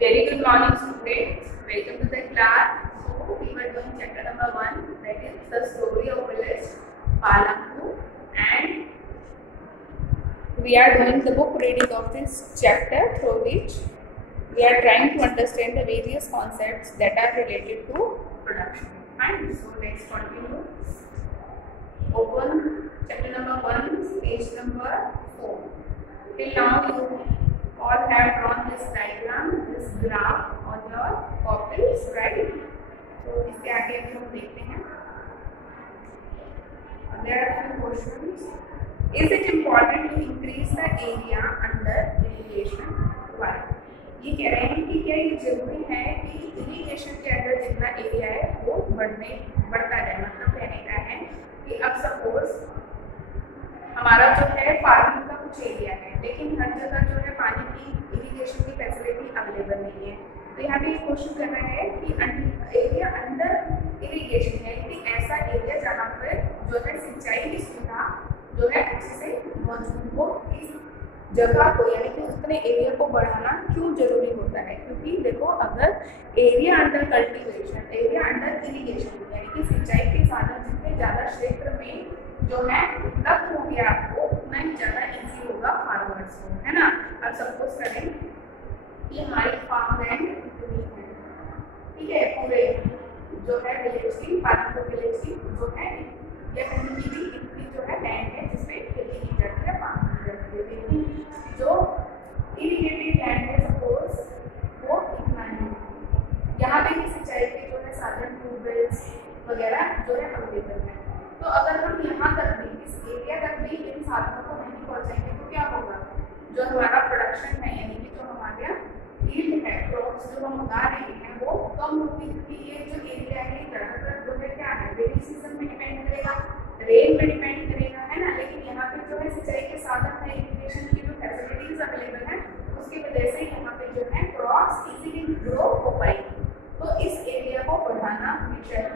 Very good morning, students. Welcome to the class. So we were doing chapter number 1, that is the story of village Palampur, and we are doing the book reading of this chapter, through which we are trying to understand the various concepts that are related to production. And so let's continue. Open chapter number 1, page number 4. Till now you all have drawn this diagram, this graph on your copies, right? So इसके आगे भी हम देखते हैं. There are few questions. Is it important to increase the area under irrigation? Why? ये कह रहे हैं कि क्या ये जरूरी है कि इरिगेशन के अंदर जितना एरिया है वो बढ़ता जाए. मतलब कहने का है कि अब सपोज हमारा जो है फार्मिंग का कुछ एरिया है, लेकिन हर जगह जो है पानी की इरिगेशन की फैसिलिटी अवेलेबल नहीं है. तो यहाँ पे क्वेश्चन कर रहा है कि एरिया अंडर इरिगेशन है, कि ऐसा एरिया जहाँ पर जो है सिंचाई की सुविधा जो है अच्छे से मौजूद हो, इस जगह को यानी कि उतने एरिया को बढ़ाना क्यों जरूरी होता है. क्योंकि देखो, अगर area under cultivation, area under irrigation यानी कि सिंचाई के साधन जितने ज़्यादा क्षेत्र में जो है उपलब्ध हो गया आपको, उतना ही ज़्यादा ईजी होगा फार्मर्स को, है ना. अब सपोज करें कि हमारी फार्म लैंड इतनी है, ठीक है, पूरे जो है विलेज की, पालमपुर विलेज की जो है या कहीं की भी इतनी जो है लैंड है जिसमें खेती की जाती है, फार्म की जाती है. लेकिन जो इरिगेटेड लैंड है सपोज वो इतना है, यहाँ पे भी सिंचाई के जो है साधन, ट्यूबवेल्स वगैरह जो है अवेलेबल है. तो अगर हम यहाँ तक भी, इस एरिया तक भी इन साधनों को नहीं पहुँचाएंगे तो क्या होगा, जो हमारा प्रोडक्शन है यानी कि जो हमारा यील्ड है, क्रॉप्स जो हम उगा रहे हैं वो कम होगी. क्योंकि ये जो एरिया है ज़्यादातर जो है क्या है, रेनी सीजन में डिपेंड करेगा, रेन में डिपेंड करेगा, है ना. लेकिन यहाँ पे जो है सिंचाई के साधन है, इरिगेशन की जो फैसिलिटीज अवेलेबल है, उसकी वजह से यहाँ पे जो है क्रॉप्स इजीली ग्रो हो पाएगी. तो इस एरिया को बढ़ाना हमेशा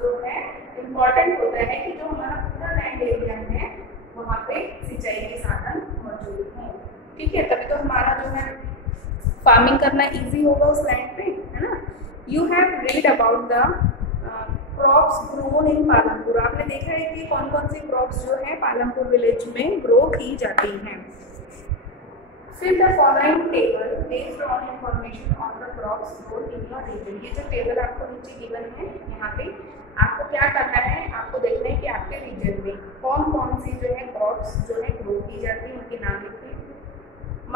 जो है इम्पॉर्टेंट होता है कि जो हमारा पूरा लैंड एरिया है वहाँ पे सिंचाई के साधन मौजूद हों, ठीक है. तभी तो हमारा जो है फार्मिंग करना इजी होगा उस लैंड पे, है ना. You have read about the crops grown in Palampur. आपने देखा है कि कौन कौन सी क्रॉप्स जो है पालमपुर विलेज में ग्रो की जाती हैं. Fill the following table based on information on the crops grown in your region. ये जो टेबल आपको नीचे गिवन है, यहाँ पे आपको क्या करना है, आपको देखना है कि आपके रीजन में कौन कौन सी जो है क्रॉप्स जो है ग्रो की जाती है, उनके नाम लिखिए.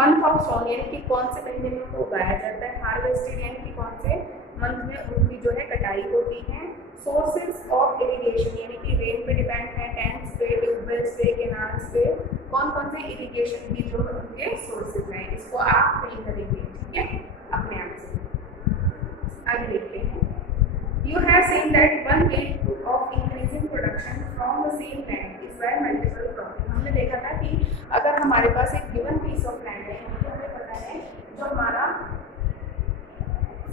मंथ ऑफ सॉन यानी कि कौन से महीने में उनको उगाया जाता है. हार्वेस्टेड यानी कि कौन से मंथ में उनकी जो है कटाई होती है. सोर्सेज ऑफ इरिगेशन यानी कि रेन पे डिपेंड है, टैंक्स पे, ट्यूबवेल्स पे, कैनाल्स पे, कौन कौन से इरिगेशन की जो उनके सोर्सेज हैं, इसको आप फिल करेंगे, ठीक है, अपने आप से. आगे देखते हैं. You have seen that one way of increasing production from the same land is by multiple cropping. हमने देखा था कि अगर हमारे पास एक गिवन पीस ऑफ लैंड है, तो हमें पता है जो हमारा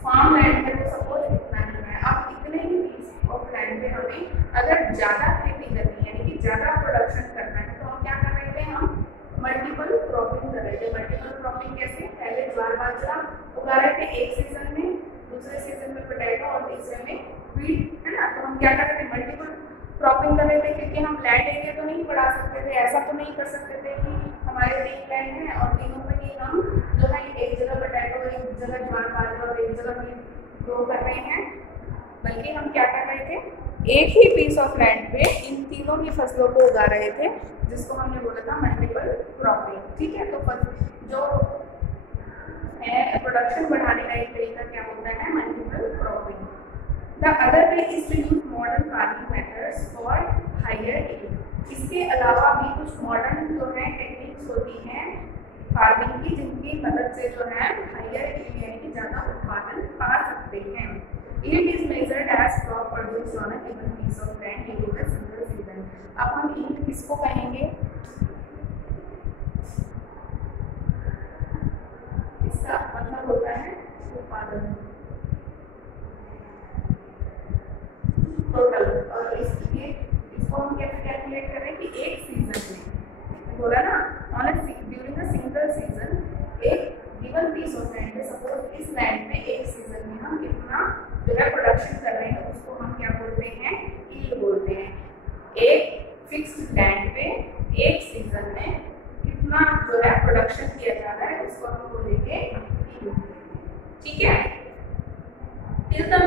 फार्म लैंड है वो सपोज इतना ही है. अब इतने ही पीस ऑफ लैंड पे हमें अगर ज़्यादा खेती करनी है यानी कि ज़्यादा प्रोडक्शन करना है, तो हम क्या कर रहे थे, हम मल्टीपल क्रॉपिंग कर रहे थे. मल्टीपल क्रॉपिंग कैसे, पहले ज्वार बाजरा उगा रहे थे एक सीजन में, दूसरे सीजन में पोटैटो और तीसरे में व्हीट, है ना. तो हम क्या कर रहे थे, मल्टीपल क्रॉपिंग कर रहे थे. क्योंकि हम लैंड एरिया तो नहीं बढ़ा सकते थे, ऐसा तो नहीं कर सकते थे कि हमारे 3 लैंड हैं और तीनों में ही हम जो है एक जगह पोटैटो, एक जगह ज्वार बाजरा और एक जगह व्हीट ग्रो कर रहे हैं. बल्कि हम क्या कर रहे थे, एक ही पीस ऑफ लैंड पे इन तीनों की फसलों को उगा रहे थे, जिसको हमने बोला था मल्टीपल क्रॉपिंग, ठीक है. तो जो है प्रोडक्शन बढ़ाने का एक तरीका क्या होता है, multiple cropping. The other way is to use modern farming methods for higher yield. इसके अलावा भी कुछ मॉडर्न जो है टेक्निक्स होती हैं फार्मिंग की, जिनकी मदद से जो है हायर यील्ड यानी कि ज़्यादा उत्पादन पा सकते हैं. Yield is measured as crop produced on a given piece of land during a single season. अब हम yield किसको कहेंगे, इसका मतलब होता है उत्पादन टोटल. और इसको हम कैसे कैलकुलेट करें कि एक सीजन में बोला ना, on during a single season एक given piece of land, suppose इस लैंड कितना जो है प्रोडक्शन किया जा रहा है उसको हम बोलेंगे। ठीक है। Till the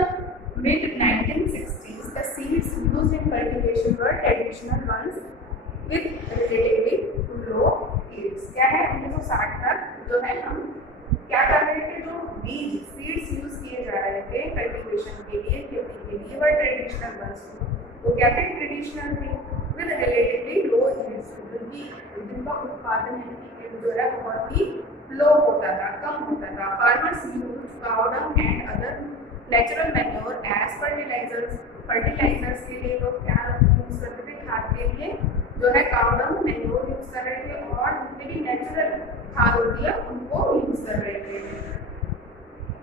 mid-1960s, the seeds used in cultivation were traditional ones with relatively low yields. क्या है 1960 तक जो है हम क्या कर रहे थे, जो बीज सीड्स यूज किए जा रहे थे कल्टीवेशन के लिए, खेती के लिए, वह ट्रेडिशनल वंस वो क्या थे, ट्रेडिशनल थे विद रिलेटिवली लो यील्ड्स, जिनका उत्पादन जो है बहुत ही लो होता था, कम होता था। Farmers used cow dung and other natural manure as fertilisers. Fertilisers के लिए लोग क्या यूज करते थे, खाद के लिए जो है काउ डंग मैन्योर यूज कर रहे थे, और जितने भी नेचुरल खाद होती है उनको यूज कर रहे थे।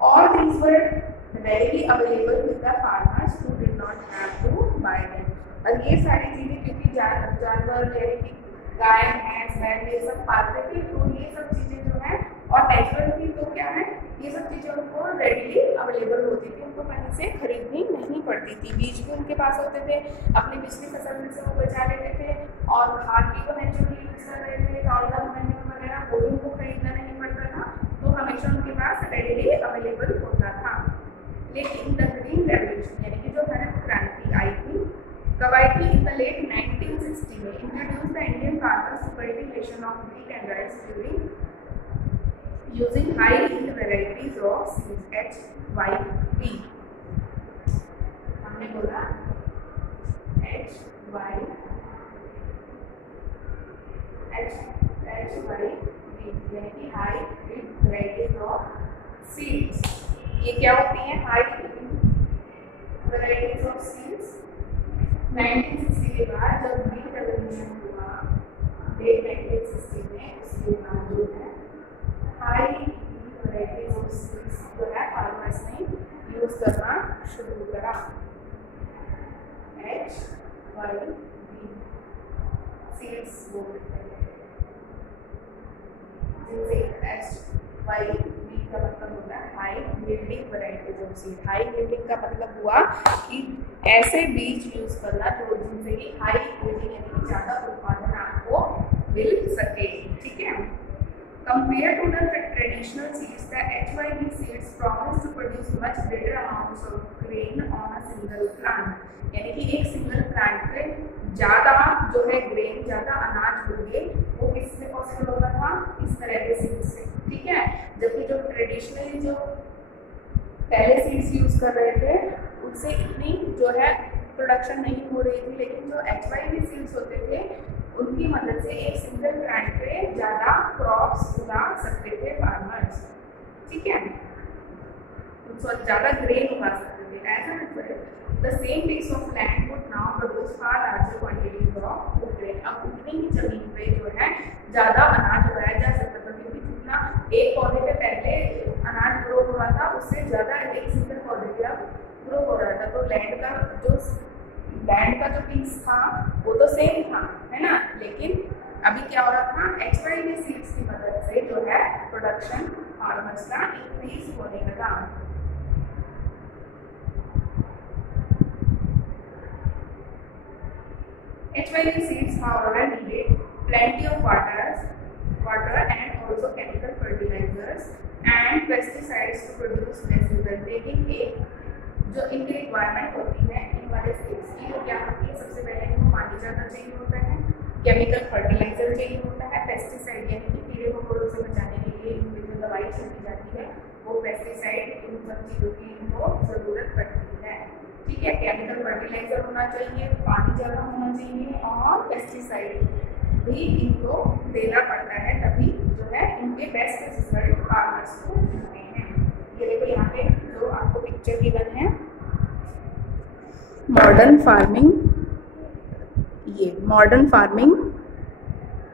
All these were readily available with the farmers who did not have to buy them। और ये सारी चीजें क्योंकि जानवर यानी कि गाय भैंस बैल ये सब पालते थे, तो ये सब चीजें जो है और नेचुरल थी, तो क्या है ये सब चीजें उनको रेडीली अवेलेबल होती थी, उनको कहीं से खरीदनी नहीं पड़ती थी। बीज भी उनके पास होते थे, अपनी पिछली फसल में से वो बचा लेते थे, और खाद भी वो नेचुरली यूज कर रहे थे, काउडंग मैन्योर वगैरह वो भी उनको खरीदना नहीं पड़ता था, तो हमेशा उनके पास रेडीली अवेलेबल होता था। लेकिन द ग्रीन रेवोल्यूशन यानी कि जो हरित क्रांति आई थी, कब आई थी, इन द लेट 1960 में introduce the Indian farmers to cultivation of wheat and rice during using high yield varieties of seeds HYP। हमने बोला HYP यानी कि high yield varieties of seeds। ये क्या होती है, high yield varieties of seeds। 1960 के बाद जब ग्रीन रेवोल्यूशन हुआ लेट 1960 में, उसके बाद जो है हाई वैरायटीज ऑफ सीड्स जो है फार्मर्स ने यूज करना शुरू करा। HYP सीड्स बोलते हैं, जिनसे HYP का मतलब होता है high yielding varieties of seed. High yielding का मतलब हुआ कि ऐसे बीज यूज करना जो जिनसे कि हाई यील्डिंग यानी कि ज़्यादा उत्पादन आपको मिल सके। ठीक है। Compared to the traditional seeds, the HYP seeds promise to produce much greater amounts of grain on a single plant। यानी कि एक सिंगल प्लांट पे ज़्यादा जो है ग्रेन, ज़्यादा अनाज होंगे, वो किससे पॉसिबल होता था, इस तरह के सीड्स से। ठीक है। जबकि जो ट्रेडिशनली जो पहले सीड्स यूज कर रहे थे उससे इतनी जो है प्रोडक्शन नहीं हो रही थी, लेकिन जो HYP सीड्स होते थे उनकी मदद से एक सिंगल प्लांट पे ज़्यादा क्रॉप्स उगा सकते थे फार्मर्स। ठीक है। ज़्यादा ग्रेन उगा सकते थे। As a result the same piece of land would now produce far larger quantities of grain. अब उतनी ही जमीन पे जो है ज़्यादा अनाज उगाया जा सकता था, क्योंकि जितना एक पौधे पे पहले अनाज ग्रो हो रहा था उससे ज़्यादा एक सिंगल पौधे पे अब ग्रो हो रहा था। तो लैंड का जो पीस था वो तो सेम था, है ना, लेकिन अभी क्या हो रहा था, HYP सीड्स की मदद से जो है प्रोडक्शन फार्मर्स का इंक्रीज होने लगा। HYP seeds, however, needed plenty of water and also chemical fertilizers and pesticides to produce less result। लेकिन एक जो इनकी रिक्वायरमेंट होती है इन वाले सीड्स की, वो क्या होती है, सबसे पहले इनको पानी ज़्यादा चाहिए होता है, केमिकल फर्टिलाइजर चाहिए होता है, पेस्टिसाइड यानी कि कीड़े मकोड़ों से बचाने के लिए इनमें जो दवाई छिड़की जाती है वो पेस्टिसाइड, इन सब चीज़ों की इनको ज़रूरत पड़ती है। ठीक है। केमिकल फर्टिलाइजर होना चाहिए, पानी ज़्यादा होना चाहिए, और पेस्टिसाइड भी इनको देना पड़ता है, तभी जो है इनके बेस्ट रिजल्ट फार्मर्स को मिलते हैं। ये देखो यहाँ पे जो आपको पिक्चर गिवन है, मॉडर्न फार्मिंग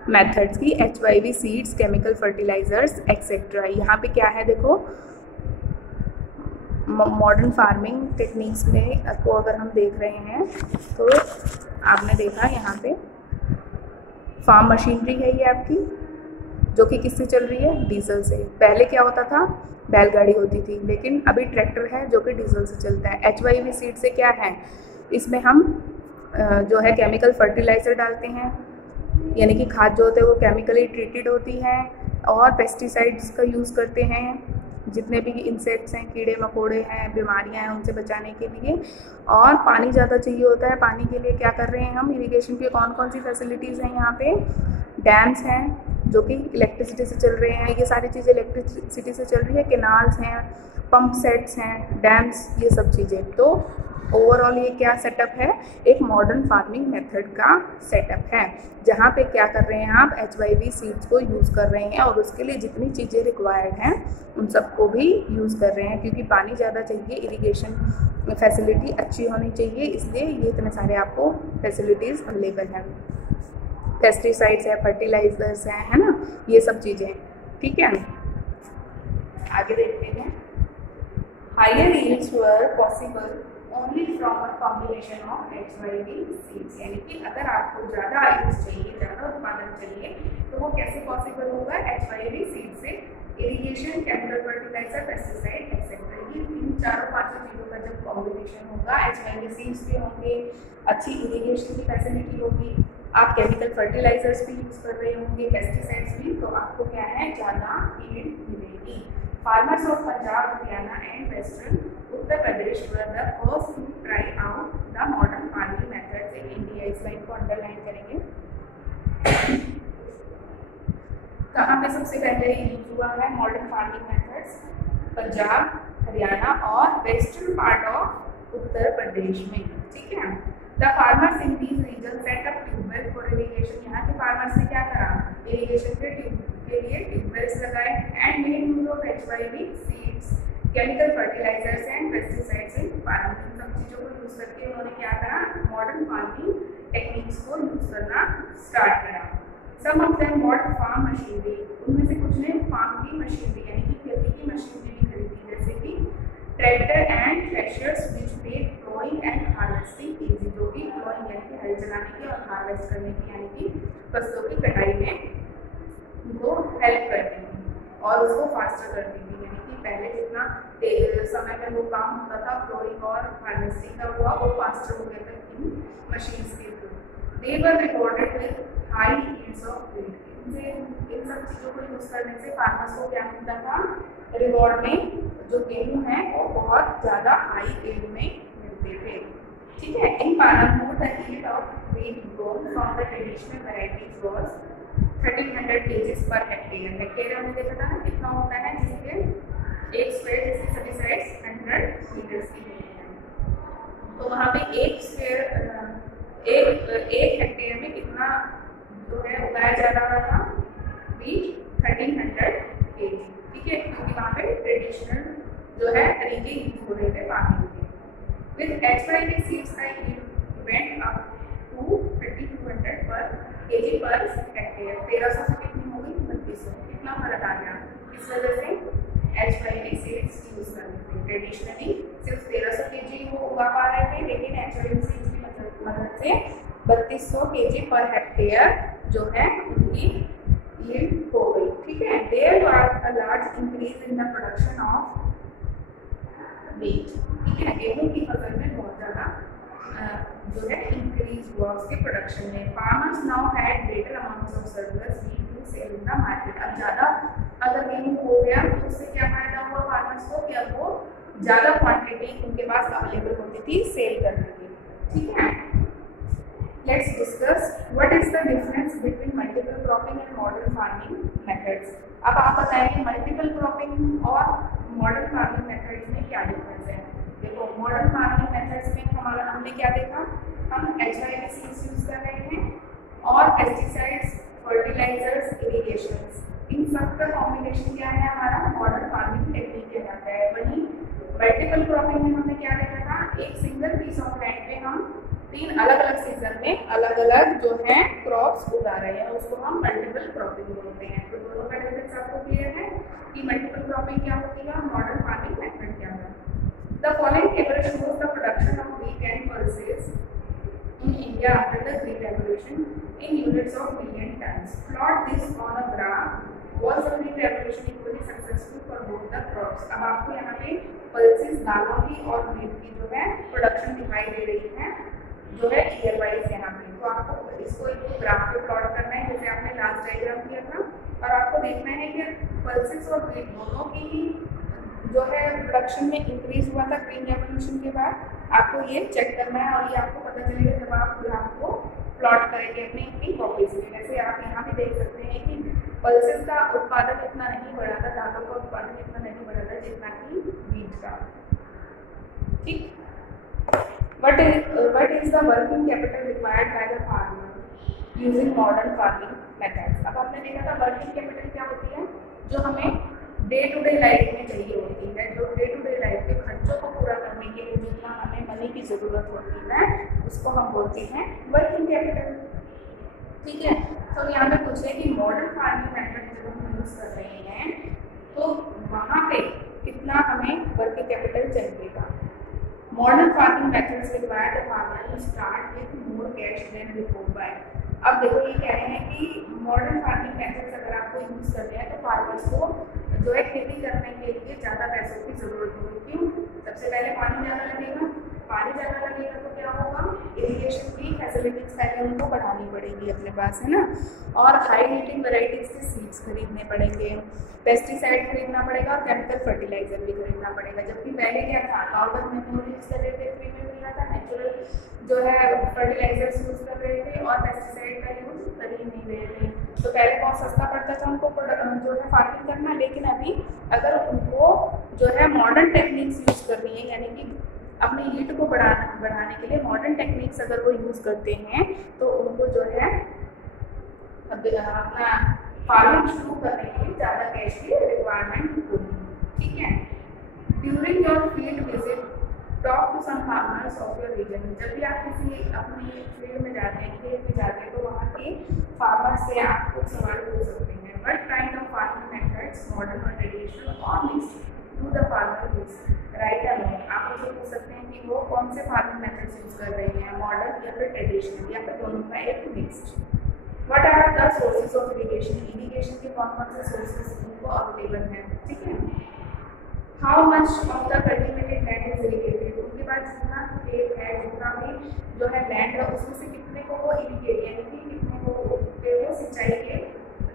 मेथड्स की HYP seeds, chemical fertilisers etcetera. यहाँ पे क्या है देखो, मॉडर्न फार्मिंग टेक्निक्स में को अगर हम देख रहे हैं तो आपने देखा यहाँ पे फार्म मशीनरी है ये आपकी, जो कि किससे चल रही है, डीजल से। पहले क्या होता था, बैलगाड़ी होती थी, लेकिन अभी ट्रैक्टर है जो कि डीजल से चलता है। HYP सीड से क्या है, इसमें हम जो है केमिकल फर्टिलाइज़र डालते हैं, यानी कि खाद जो होते हैं वो केमिकली ट्रीटेड होती है, और पेस्टिसाइड्स का यूज़ करते हैं जितने भी इंसेक्ट्स हैं, कीड़े मकोड़े हैं, बीमारियां हैं, उनसे बचाने के लिए। और पानी ज़्यादा चाहिए होता है, पानी के लिए क्या कर रहे हैं हम, इरिगेशन की कौन कौन सी फैसिलिटीज़ हैं यहाँ पे, डैम्स हैं जो कि इलेक्ट्रिसिटी से चल रहे हैं, ये सारी चीज़ें इलेक्ट्रिसिटी से चल रही है, केनाल्स हैं, पंप सेट्स हैं, डैम्स, ये सब चीज़ें। तो ओवरऑल ये क्या सेटअप है, एक मॉडर्न फार्मिंग मेथड का सेटअप है, जहाँ पे क्या कर रहे हैं आप, HYV सीड्स को यूज़ कर रहे हैं और उसके लिए जितनी चीज़ें रिक्वायर्ड हैं उन सबको भी यूज़ कर रहे हैं, क्योंकि पानी ज़्यादा चाहिए, इरिगेशन फैसिलिटी अच्छी होनी चाहिए, इसलिए ये इतने सारे आपको फैसिलिटीज़ अवेलेबल हैं। पेस्टिसाइड्स है, फर्टिलाइजर्स हैं, है ना, ये सब चीज़ें। ठीक है, आगे देखते हैं। Higher yields were possible only from a combination of HYV seeds, यानी कि अगर आपको ज़्यादा यील्ड्स चाहिए, ज़्यादा उत्पादन चाहिए, तो वो कैसे पॉसिबल होगा, HYV सीड से। Irrigation, chemical fertiliser, pesticide etcetera, ये इन चारों पांचों चीज़ों का जब कॉम्बिनेशन होगा, HYV सीड्स भी होंगे, अच्छी इरिगेशन की फैसिलिटी होगी, आप केमिकल फर्टिलाइजर्स भी यूज़ कर रहे होंगे, पेस्टिसाइड्स भी, तो आपको क्या है, ज़्यादा यील्ड मिलेगी। Farmers of Punjab, Haryana and western Uttar Pradesh were the first to try out the modern farming methods in India. इस लाइन को अंडरलाइन करेंगे। कहाँ पे सबसे पहले यूज हुआ है modern farming methods, Punjab, Haryana और western part of Uttar Pradesh में। ठीक है, the farmers in these region set up tubewell for irrigation, यहाँ के फार्मर्स ने क्या करा, इरिगेशन के लिए ट्यूबवेल्स लगाए, and made use of HYV seeds, chemical fertilisers and pesticides in farming. इन सब चीज़ों को यूज़ करके उन्होंने क्या करा, मॉडर्न फार्मिंग टेक्निक्स को यूज़ करना स्टार्ट करा। Some of them bought farm machinery, उनमें से कुछ ने फार्म की मशीनरी यानी कि खेती की मशीनरी भी खरीदी, जैसे कि tractor and threshers which made ploughing and harvesting easy, जो कि प्लोइंग यानी कि हल चलाने की और हार्वेस्ट करने की यानी कि फसलों की कटाई में उनको हेल्प करती थी और उसको फास्टर करती थी, यानी कि पहले जितना समय में वो काम होता था प्लोइंग और हार्वेस्टिंग का हुआ, वो फास्टर हो गया था इन मशीन्स के through. They were recorded with high yields of wheat, इन सब चीज़ों को यूज़ करने से फार्मर्स को क्या मिलता था, रिवॉर्ड में जो गेहूँ है वो बहुत ज़्यादा हाई यील्ड में मिलते थे। ठीक है, in Palanpur the yield of wheat grown from the traditional varieties was 1300 kg per hectare. Hectare हमने देखा था ना कितना होता है, जिसके एक स्क्वायर जिसकी सभी साइड्स 100 मीटर्स की होती है, तो वहाँ पे एक हेक्टेयर में कितना जो है उगाया जा रहा था, व्हीट 1300 kg। ठीक है, क्योंकि वहाँ पे ट्रेडिशनल जो है तरीके यूज हो रहे थे फार्मिंग के। विद HYV सीड्स का यील्ड वेंट अप टू 3200 पर kg पर हेक्टेयर। 1300 से कितनी हो गई, 3200, कितना फर्क आ गया, इस वजह से HYV सीड्स यूज करते थे। ट्रेडिशनली सिर्फ 1300 kg वो उगा पा रहे थे, लेकिन HYV सीड्स की मदद से 3200 kg पर हेक्टेयर जो है उनकी यील्ड हो गई। ठीक है, there was a large increase in the production of wheat. ठीक है, गेहूं की फसल में बहुत ज़्यादा जो है इंक्रीज हुआ उसके प्रोडक्शन में। Farmers now had greater amounts of surplus wheat to sell in the market. अब ज़्यादा अगर गेहूं हो गया तो उससे क्या फायदा हुआ फार्मर्स को, कि अब वो ज़्यादा क्वांटिटी उनके पास अवेलेबल होती थी सेल करने की। ठीक है, let's discuss what is the difference between multiple cropping and modern farming methods. अब आप बताएंगे मल्टीपल क्रॉपिंग और मॉडर्न फार्मिंग मेथड्स में क्या डिफरेंस है। देखो, मॉडर्न फार्मिंग मेथड्स में हमने क्या देखा, हम HYV सीड्स यूज कर रहे हैं और पेस्टिसाइड्स, फर्टिलाइजर्स, इरिगेशंस, इन सब का कॉम्बिनेशन क्या है हमारा मॉडर्न फार्मिंग टेक्निक कहलाता है। वहीं मल्टीपल क्रॉपिंग में हमने क्या देखा था, एक सिंगल पीस ऑफ लैंड पे हम 3 अलग अलग सीजन में अलग अलग जो है क्रॉप्स उगा रहे हैं, उसको हम मल्टीपल क्रॉपिंग बोलते हैं। तो दोनों का डिफरेंस आपको क्लियर है कि मल्टीपल क्रॉपिंग क्या होती है, मॉडर्न फार्मिंग मेथड क्या है। The following table shows the production of wheat and pulses in India after the Green Revolution in units of million tons. Plot this on a graph. Was the Green Revolution equally successful for both the crops? अब आपको यहाँ पे pulses दालों की और wheat की जो है प्रोडक्शन दिखाई दे रही है। जो है ईयर वाइज यहाँ पे। तो आपको इसको एक ग्राफ पे प्लॉट करना है जैसे आपने लास्ट डायग्राम किया था, और आपको देखना है कि पल्सेस और बीट दोनों की ही जो है प्रोडक्शन में इंक्रीज हुआ था ग्रीन रेवोल्यूशन के बाद। आपको ये चेक करना है और ये आपको पता चलेगा जब आप ग्राफ को प्लॉट करेंगे अपनी कॉपी से। जैसे आप यहाँ भी देख सकते हैं कि पल्सेस का उत्पादन इतना नहीं बढ़ा था, दालों का उत्पादन इतना नहीं बढ़ा था जितना कि बीट का। ठीक, what is the working capital required by the farmer using modern farming methods? अब आपने देखा था वर्किंग कैपिटल क्या होती है, जो हमें डे टू डे लाइफ में चाहिए होती है, जो डे टू डे लाइफ के खर्चों को पूरा करने के लिए जितना हमें मनी की ज़रूरत होती है उसको हम बोलते हैं वर्किंग कैपिटल। ठीक है, तो यहाँ पे पूछे कि मॉडर्न फार्मिंग मेथड जब हम यूज़ कर रहे हैं तो वहाँ पे कितना हमें वर्किंग कैपिटल चाहिएगा। Modern farming methods require the farmer to start with more cash than before by। अब देखो ये कह रहे हैं कि मॉडर्न फार्मिंग मेथड्स अगर आपको यूज़ करते हैं तो फार्मर्स को जो है खेती करने के लिए ज़्यादा पैसों की ज़रूरत होगी। क्यों? सबसे पहले पानी ज़्यादा लगेगा, पानी ज़्यादा लगेगा तो क्या होगा, इरिगेशन की फैसिलिटीज पहले उनको बढ़ानी पड़ेगी अपने पास, है ना, और हाई हीटिंग वेराइटीज़ के सीड्स खरीदने पड़ेंगे, पेस्टिसाइड खरीदना पड़ेगा और केमिकल फर्टिलाइजर भी खरीदना पड़ेगा। जबकि पहले क्या था, पाउडर में यूज़ कर रहे थे, फ्री में मिल रहा था, नेचुरल जो है फर्टिलाइजर्स यूज़ कर रहे थे और पेस्टिसाइड का यूज़ कर ही नहीं रहे थे। तो पहले बहुत सस्ता पड़ता था उनको जो है फार्मिंग करना, लेकिन अभी अगर उनको जो है मॉडर्न टेक्निक्स यूज़ करनी है, यानी कि अपनी हीट को बढ़ाने के लिए मॉडर्न टेक्निक्स अगर वो यूज़ करते हैं तो उनको जो है अपना फार्मिंग शुरू करने के लिए ज़्यादा कैश की रिक्वायरमेंट होगी। ठीक है, during your field visit talk to some farmers of your region. जब भी आप किसी अपनी फील्ड में जाते हैं, खेत में जाते हैं, तो वहाँ के फार्मर्स से आप कुछ सवाल पूछ सकते हैं। What kind of farming methods, modern और ट्रेडिशनल और mixed, do the farmer use, right और रॉन्ग। आप मुझे पूछ सकते हैं कि वो कौन से फार्मिंग मेथड्स यूज कर रहे हैं, मॉडर्न या फिर ट्रेडिशनल या फिर दोनों का एक mixed. What are the sources of irrigation, irrigation के कौन कौन से सोर्सेज उनको अवेलेबल हैं। ठीक है, how much of the cultivated land is irrigated, उनके पास जितना खेत है, जितना भी जो है लैंड है, उसमें से कितने को वो इरिगेट यानी कि कितने को वो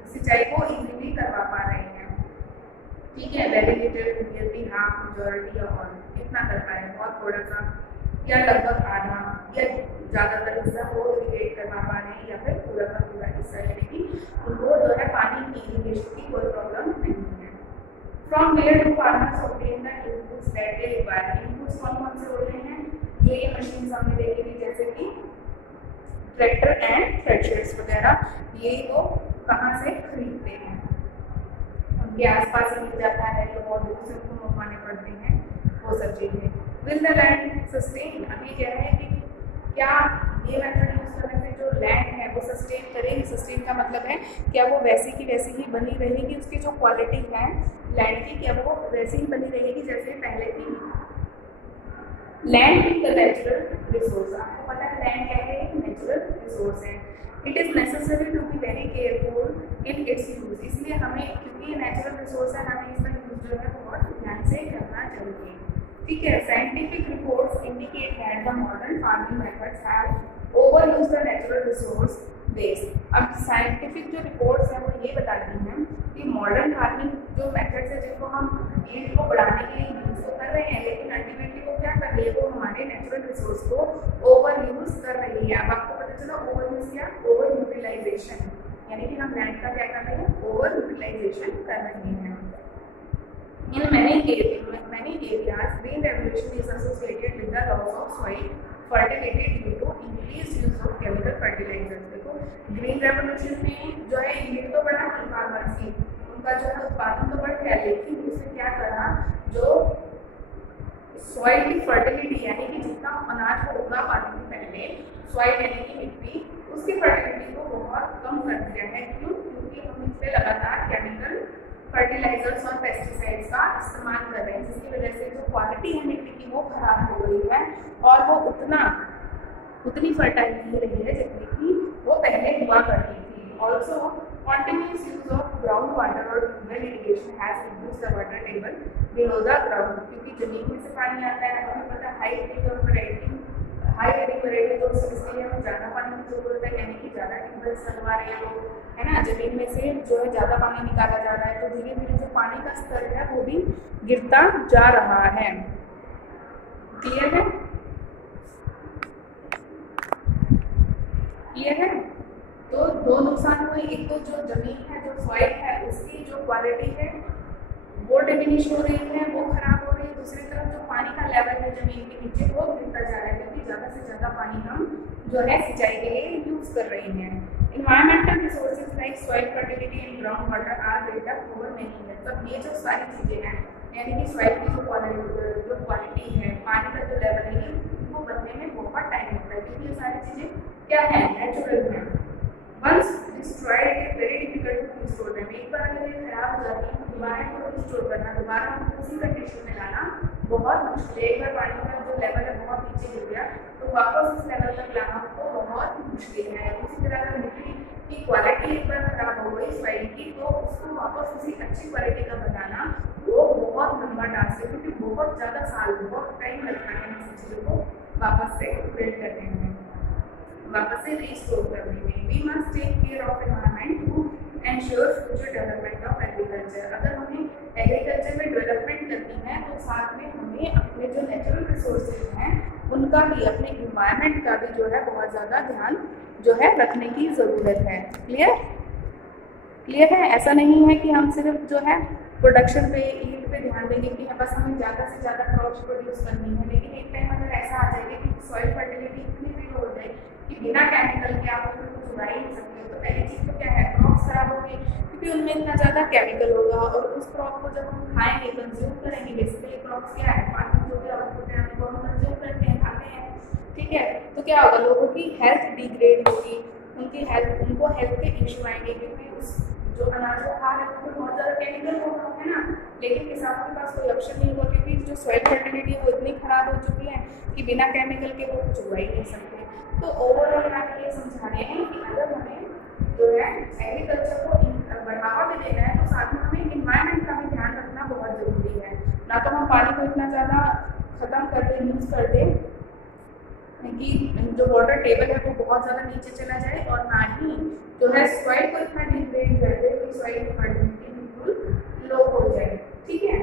सिंचाई को इजीली करवा पा रहे हैं। ठीक है, वेरीगेटेड नियरली हाफ, मेजॉरिटी और कितना कर पाए, बहुत थोड़ा सा या लगभग आधा या ज़्यादातर हिस्सा वो इरिगेट करवा पा रहे हैं, या फिर पूरा का पूरा हिस्सा, यानी कि उनको जो है पानी की इरिगेशन की कोई प्रॉब्लम नहीं है। From where do farmers obtain the inputs that they require, inputs कौन कौन से होते हैं, ये मशीन हमने देखी थी जैसे कि ट्रैक्टर एंड थ्रेशर्स वगैरह, ये तो कहाँ से खरीदते हैं, उनके आसपास ही मिल जाता है, तो बहुत दूर से उनको मंगवाने पड़ते हैं वो सब चीज़ें। विल द लैंड सस्टेन, अभी कह रहे हैं कि क्या ये मेथड यूज करने से जो लैंड है वो सस्टेन करेगी। सस्टेन का मतलब है क्या वो वैसी की वैसी ही बनी रहेगी, उसकी जो क्वालिटी है लैंड की, क्या वो वैसी ही बनी रहेगी जैसे पहले थी। Land is the natural resource, आपको पता है लैंड क्या है, नेचुरल रिसोर्स है। It is necessary to be very careful in its use, इसलिए हमें, क्योंकि ये नेचुरल रिसोर्स है, हमें इसका यूज जो है बहुत ध्यान से करना चाहिए। ठीक है, scientific reports indicate that the modern farming methods have overused the natural resource base. अब साइंटिफिक जो रिपोर्ट्स हैं वो ये बताती हैं कि मॉडर्न फार्मिंग जो मेथड्स है जिनको हम यील्ड को बढ़ाने के लिए यूज तो कर रहे हैं, लेकिन अल्टीमेटली वो क्या कर रही है, वो हमारे नेचुरल रिसोर्स को ओवर यूज कर रही है। अब आपको पता चला ओवर यूज क्या, ओवर यूटिलाइजेशन, यानी कि हम लैंड का क्या कर रहे हैं, ओवर यूटिलाइजेशन कर रहे हैं। In many areas, green revolution is associated with the loss of soil fertility due to increased use of chemical fertilizers। देखो ग्रीन रेवोल्यूशन में जो है यील्ड तो बढ़ा नहीं फार्मर्स की, उनका जो है उत्पादन तो बढ़ गया, लेकिन उसने क्या करा, जो सॉइल की फर्टिलिटी यानी कि जितना अनाज को उगा पाती थी पहले, सॉइल यानी कि मिट्टी, उसकी फर्टिलिटी को बहुत कम कर दिया है। क्यों? क्योंकि हम इस पर लगातार केमिकल फर्टिलाइजर्स और पेस्टिसाइड्स का इस्तेमाल कर रहे हैं, जिसकी वजह से जो क्वालिटी है मिट्टी की वो खराब हो गई है और वो उतनी फर्टाइल नहीं रही है जितनी कि वो पहले हुआ करती थी। Also continuous use of ground water और tubewell irrigation has reduced the water table below the ground, क्योंकि जमीन में से पानी आता है, हमें पता हाई हाई एरिंग वैरायटी तो इसके लिए हमें ज़्यादा पानी की जरूरत है, यानी कि ज़्यादा ट्यूबवेल्स लगवा रहे हैं लोग, है ना, जमीन में से जो है ज़्यादा पानी निकाला जा रहा है, तो धीरे धीरे जो पानी का स्तर है वो भी गिरता जा रहा है। क्लियर है? क्लियर है? तो दो नुकसान हुए, एक तो जो जमीन है, जो सॉइल है, उसकी जो क्वालिटी है वो डिमिनिश हो रही है, वो खराब हो रही है। दूसरी तरफ जो पानी का लेवल है जमीन के नीचे वो गिरता जा रहा है, क्योंकि ज़्यादा से ज़्यादा पानी हम जो है सिंचाई के लिए यूज़ कर रहे हैं। Environmental resources like soil fertility and ground water are built up over many years. तो ये जो सारी चीज़ें हैं, यानी कि सॉइल की जो क्वालिटी है, पानी का जो लेवल है, वो बनने में बहुत टाइम लगता है, क्योंकि ये सारी चीज़ें क्या है, नेचुरल है। Once destroyed it is very difficult to restore them. एक बार अगर ये खराब हो जाती है तो दोबारा इनको रिस्टोर करना, दोबारा उसी कंडीशन में लाना बहुत मुश्किल है। एक बार पानी का जो लेवल है बहुत नीचे गिर गया तो वापस उस लेवल तक लाना तो बहुत मुश्किल है। उसी तरह अगर मिट्टी की क्वालिटी एक बार खराब हो गई सॉइल की, तो उसको वापस उसी अच्छी क्वालिटी का बनाना वो बहुत लंबा टास्क है, क्योंकि बहुत ज़्यादा साल, बहुत टाइम लगता है इन चीज़ों को वापस से बिल्ड करने में, वापस से रिस्टोर करने में। We must take care of environment to ensure future development of agriculture. अगर हमें एग्रीकल्चर में डेवलपमेंट करनी है तो साथ में हमें अपने जो नेचुरल रिसोर्सेज हैं उनका भी, अपने इन्वायरमेंट का भी जो है बहुत ज़्यादा ध्यान जो है रखने की ज़रूरत है। क्लियर? क्लियर है? ऐसा नहीं है कि हम सिर्फ जो है प्रोडक्शन पे, यील्ड पे ध्यान देंगे कि बस हमें ज़्यादा से ज़्यादा क्रॉप्स प्रोड्यूस करनी है, लेकिन एक टाइम अगर ऐसा आ जाएगा कि सॉइल फर्टिलिटी इतनी भी हो जाए कि बिना केमिकल के आप उसमें कुछ उगा ही नहीं सकते, तो पहली चीज़ तो क्या है, क्रॉप्स खराब होंगे, क्योंकि उनमें इतना ज़्यादा केमिकल होगा, और उस क्रॉप को जब हम खाएंगे, कंज्यूम करेंगे, बेसिकली क्रॉप्स क्या है, पानी जो भी आउटपुट है उनको हम कंज्यूम करते हैं, खाते हैं, ठीक है, तो क्या होगा, लोगों की हेल्थ डिग्रेड होगी, उनको हेल्थ के इशू आएंगे, क्योंकि उस जो अनाज को खा रहे हैं उसमें बहुत ज़्यादा केमिकल होगा, है ना। लेकिन किसानों के पास कोई ऑप्शन नहीं होगा, क्योंकि जो सॉइल फर्टिलिटी है वो इतनी खराब हो चुकी है कि बिना केमिकल के वो कुछ उगा ही नहीं सकते। तो ओवरऑल आप ये समझा रहे हैं कि अगर हमें जो है एग्रीकल्चर को बढ़ावा भी देना है तो साथ में हमें इन्वायरमेंट का भी ध्यान रखना बहुत ज़रूरी है। ना तो हम पानी को इतना ज़्यादा ख़त्म कर दें, यूज़ कर दें कि जो वाटर टेबल है वो बहुत ज़्यादा नीचे चला जाए, और ना ही जो है सॉइल को इतना डिग्रेड कर दे कि सॉइल की फर्टिलिटी बिल्कुल लो हो जाए। ठीक है।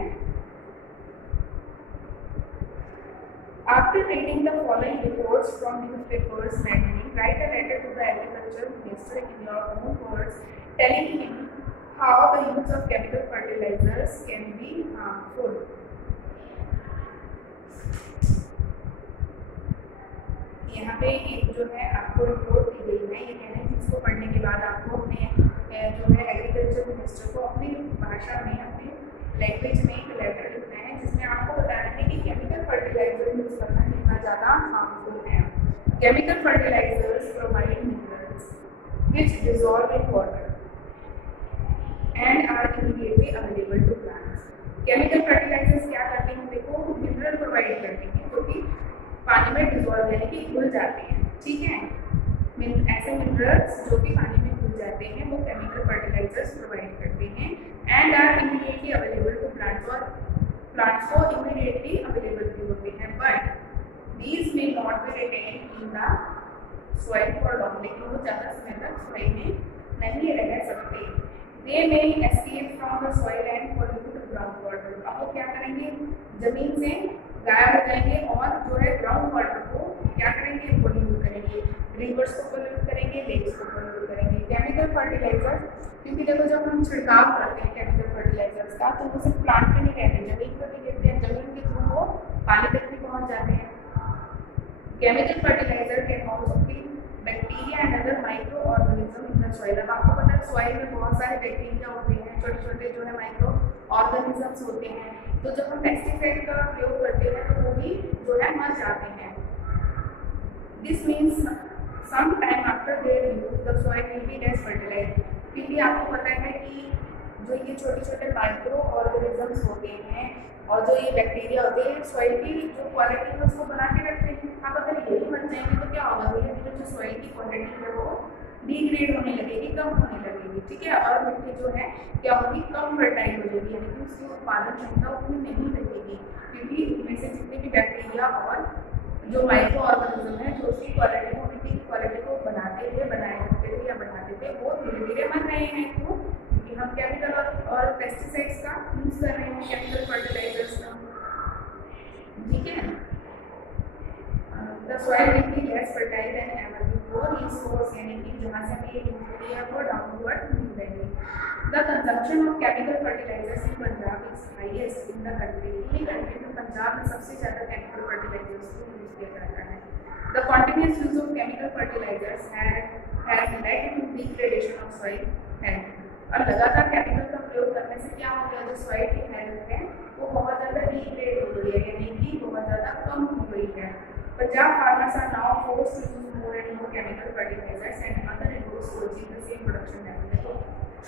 After reading the following reports from newspapers, magazine, write a letter to the agriculture minister in your own words, telling him how the use of chemical fertilizers can be harmful. यहाँ पे एक जो है आपको रिपोर्ट दी गई है, ये कहना है जिसको पढ़ने के बाद आपको अपने जो है एग्रीकल्चर मिनिस्टर को अपनी भाषा में, अपने लैंग्वेज में एक लेटर लिखना है, जिसमें आपको बताना है कि केमिकल फर्टिलाइजर यूज करना कितना ज़्यादा हार्मफुल है। Chemical fertilisers provide minerals which dissolve in water and are immediately available to plants. Chemical fertilisers क्या करते हैं, देखो, मिनरल प्रोवाइड करते हैं जो कि पानी में डिसॉल्व यानी कि घुल जाते हैं। ठीक है, ऐसे मिनरल्स जो कि पानी में घुल जाते हैं वो केमिकल फर्टिलाइजर्स प्रोवाइड करते हैं and are immediately available to plants, और प्लांट्स को इमीडिएटली अवेलेबल भी होते हैं। But these may not be retained in the soil for long, लेकिन वो ज़्यादा समय तक सॉइल में नहीं रह सकते। They may escape from the soil and pollute ground water. अब वो क्या करेंगे, जमीन से गायब हो जाएंगे और जो है ग्राउंड वाटर को क्या करेंगे, पोल्यूट करेंगे, रिवर्स को पोल्यूट करेंगे, लेक्स को पोल्यूट करेंगे। केमिकल फर्टिलाइजर, क्योंकि देखो जब हम छिड़काव करते हैं केमिकल फर्टिलाइजर्स का तो वो सिर्फ प्लांट पे नहीं रहते, जमीन पर भी गिरते हैं, जमीन के थ्रू वो पानी तक भी पहुँच जाते हैं। Chemical fertiliser can also kill bacteria and other micro organism in the soil. अब आपको पता है सॉइल में बहुत सारे बैक्टीरिया होते हैं, छोटे छोटे जो है माइक्रो ऑर्गेनिजम्स होते हैं, तो जब हम पेस्टिसाइड का प्रयोग करते हैं तो वो भी जो है मर जाते हैं। This means some time after their use the soil will be less fertilised, क्योंकि आपको पता है कि जो ये छोटे छोटे माइक्रो ऑर्गेनिजम्स होते हैं और जो ये बैक्टीरिया होते हैं सॉइल की जो क्वालिटी है उसको बना के रखते हैं। आप अगर यही मर जाएंगे तो क्या होगा, धीरे धीरे जो सॉइल की क्वालिटी है वो डिग्रेड होने लगेगी, कम होने लगेगी। ठीक है, और मिट्टी जो है क्या होगी, कम फर्टाइल हो जाएगी, यानी कि उसकी उत्पादन क्षमता उतनी नहीं लगेगी, क्योंकि इनमें से जितने भी बैक्टीरिया और जो माइक्रो ऑर्गेनिज्म है जो उसकी क्वालिटी को, मिट्टी की क्वालिटी को बनाए होते थे या बढ़ाते थे, वो धीरे धीरे मर रहे हैं। क्यों? क्योंकि हम केमिकल और पेस्टिसाइड्स का यूज कर रहे हैं, केमिकल फर्टिलाइजर्स का। ठीक है, the soil will be less fertile then ever before, इस सोर्स यानी कि जहाँ से हमें ये यूरिया को डाउनवर्ड मिल रही है। The consumption of chemical fertilisers in Punjab is highest in the country, ये कंट्री में पंजाब में सबसे ज़्यादा केमिकल फर्टिलाइजर्स को यूज किया जाता है। The continuous use of chemical fertilisers has led to degradation of soil health, और लगातार केमिकल का प्रयोग करने से क्या हो गया, जो सॉइल की हेल्थ है वो बहुत ज़्यादा डिग्रेड हो गई है, यानी कि बहुत ज़्यादा कम हो गई है। Punjab farmers are now forced to use more and more chemical fertilisers and other inputs to achieve the same production level. देखो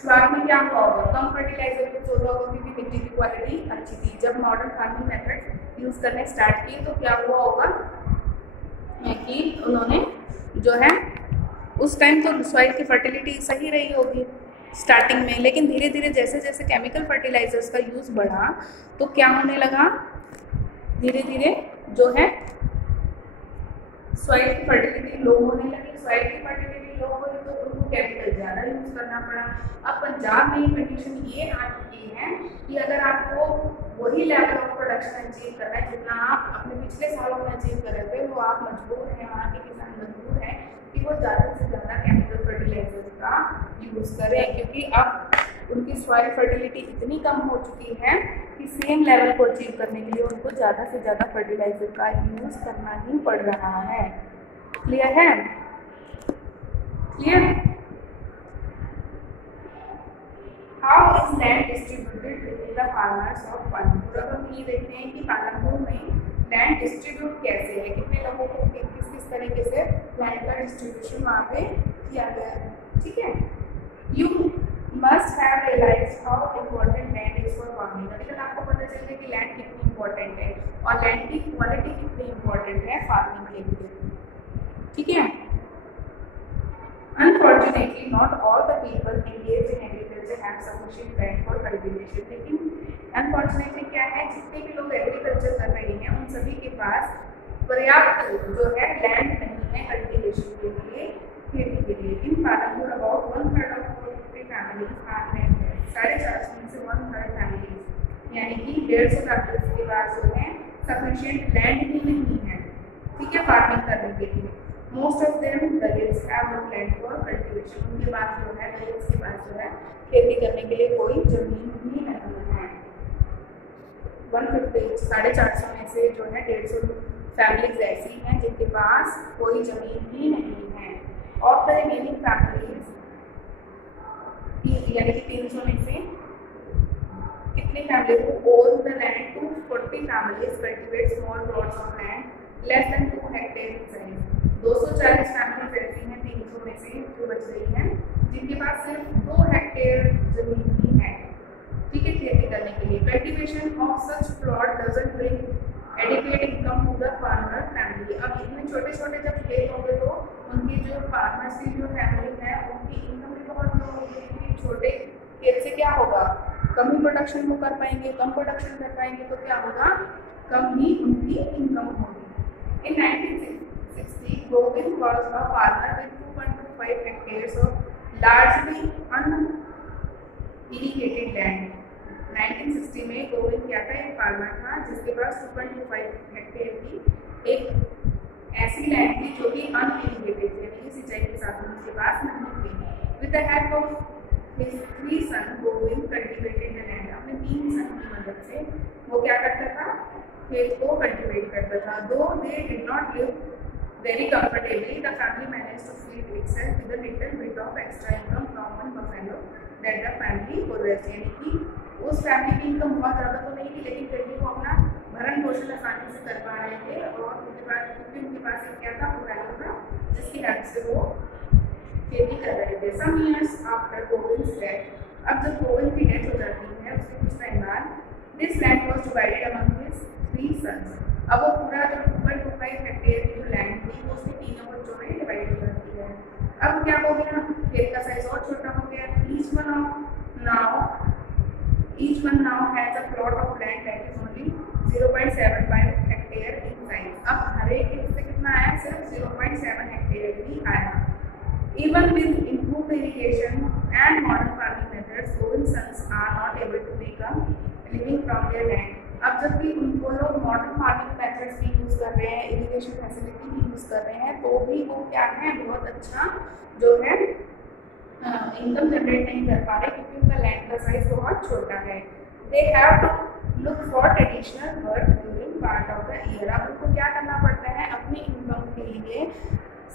शुरुआत में क्या हुआ होगा, कम फर्टिलाइजर यूज होता होगा क्योंकि मिट्टी की क्वालिटी अच्छी थी। जब मॉडर्न फार्मिंग मेथड यूज करने स्टार्ट किए तो क्या हुआ होगा कि उन्होंने जो है उस टाइम तो सॉइल की फर्टिलिटी सही रही होगी स्टार्टिंग में, लेकिन धीरे धीरे जैसे जैसे केमिकल फर्टिलाइजर्स का यूज़ बढ़ा तो क्या होने लगा, धीरे धीरे जो है सॉइल की फर्टिलिटी लो होने लगी। सॉइल की फर्टिलिटी लो हुई तो उनको केमिकल ज़्यादा यूज़ करना पड़ा। अब पंजाब में कंडीशन ये आ चुकी है कि अगर आपको वही लेवल ऑफ प्रोडक्शन अचीव करना है जितना आप अपने पिछले सालों में अचीव कर रहे थे, वो आप मजबूर हैं, वहाँ के किसान मजबूर हैं कि वो ज़्यादा से ज़्यादा केमिकल फर्टिलाइजर्स का यूज़ करें, क्योंकि अब उनकी सॉइल फर्टिलिटी इतनी कम हो चुकी है कि सेम लेवल को अचीव करने के लिए उनको ज़्यादा से ज़्यादा फर्टिलाइजर का यूज़ करना ही पड़ रहा है। क्लियर है? Clear? How is land distributed between the farmers of Palampur. अब हम ये देखते हैं कि पालमपुर में लैंड डिस्ट्रीब्यूट कैसे है, कितने लोगों को किस किस तरीके से लैंड का डिस्ट्रीब्यूशन वहाँ पे किया गया है। ठीक है, you must have realised how important land is for farming. अभी तक आपको पता चल गया कि लैंड कितनी इंपॉर्टेंट है और लैंड की क्वालिटी कितनी इंपॉर्टेंट है फार्मिंग के लिए। ठीक है, unfortunately not all the people engage in agriculture have sufficient land for cultivation. लेकिन अनफॉर्चुनेटली क्या है, जितने भी लोग एग्रीकल्चर कर रहे हैं उन सभी के पास पर्याप्त जो है लैंड नहीं है कल्टीवेशन के लिए, खेती के लिए। In Palampur about 1/3 of 450 families are land, 450 में से 1/3 फैमिलीज यानी कि 150 फैमिलीज के पास जो है सफिशिएंट लैंड ही नहीं है, ठीक है, फार्मिंग करने के लिए। Most of them Dalits have no land for cultivation, उनके पास जो है दलित्स के पास जो है खेती करने के लिए कोई जमीन ही नहीं है। 150 450 में से जो है 150 फैमिलीज ऐसी हैं जिनके पास कोई जमीन ही नहीं है। ऑफ द रिमेनिंग फैमिलीज यानी कि 300 में से कितनी फैमिली को own the land, 240 families cultivate small plots of land less than 2 hectare in size. 240 families ऐसी हैं 300 में से जो बच रही हैं जिनके पास सिर्फ 2 हेक्टेयर जमीन ही है, ठीक है, खेती करने के लिए। Cultivation of such plot doesn't bring adequate income to the farmer family. अब इतने छोटे छोटे जब खेत होंगे तो उनकी जो फार्मर्स की जो फैमिली है उनकी इनकम भी बहुत लो होगी, क्योंकि छोटे खेत से क्या होगा, कम ही प्रोडक्शन वो कर पाएंगे, कम प्रोडक्शन कर पाएंगे तो क्या होगा, कम ही उनकी इनकम होगी। इन 1960 Govind was a farmer with 2.25 hectares of largely unirrigated land। 1960 में गोविंद क्या था, एक फार्मर था जिसके पास 2.25 हेक्टेयर की एक ऐसी लैंड थी जो कि अनइरिगेटेड थी, यानी कि सिंचाई के साधन उसके पास नहीं थे। With the help of his 3 son Govind cultivated the land. अपने 3 सन की मदद से वो क्या करता था, खेत को कल्टीवेट करता था। दो they did not live very comfortably, the family managed to feed itself with a little bit of extra income from one buffalo that the family possessed। यानी कि उस फैमिली की इनकम बहुत ज़्यादा तो नहीं थी, लेकिन फिर भी वो अपना भरण पोषण आसानी से कर पा रहे थे और उनके पास एक क्या था, बफेलो था जिसकी हेल्प से वो खेती कर रहे थे। Some years after Govind's death, अब जब गोविंद की डेथ हो जाती है उसके कुछ टाइम बाद, this land was divided among his 3 sons। अब वो पूरा जो 2.25 हेक्टेयर की जो लैंड थी वो उसके 3 बच्चों में डिवाइड हो जाती है। अब क्या हो गया, खेत का साइज और छोटा हो गया। Each one of now Each one now has a plot of land that is only 0.75 hectare in size. अब हर एक हिस्से कितना आया? सिर्फ 0.7 हेक्टेयर ही आया. Even with improved irrigation and modern farming methods, Robinsons are not able to make a living from their land. अब जबकि उनको लोग मॉडर्न फार्मिंग मेथड्स भी यूज़ कर रहे हैं, इरिगेशन फैसिलिटी भी यूज़ कर रहे हैं, तो भी वो क्या है, बहुत अच्छा जो है इनकम जनरेट नहीं कर पा रहे क्योंकि उनका लैंड का साइज बहुत छोटा है. They have to look for traditional work during part of the year. अब उनको क्या करना पड़ता है, अपनी इनकम के लिए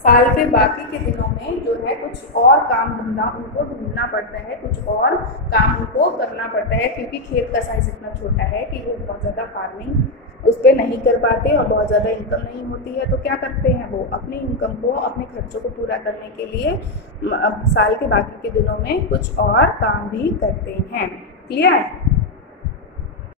साल के बाकी के दिनों में जो है कुछ और काम धंधा उनको ढूंढना पड़ता है, कुछ और काम उनको करना पड़ता है क्योंकि खेत का साइज इतना छोटा है कि वो बहुत ज़्यादा फार्मिंग उस पर नहीं कर पाते और बहुत ज़्यादा इनकम नहीं होती है. तो क्या करते हैं, वो अपनी इनकम को, अपने खर्चों को पूरा करने के लिए अब साल के बाकी के दिनों में कुछ और काम भी करते हैं. क्लियर है?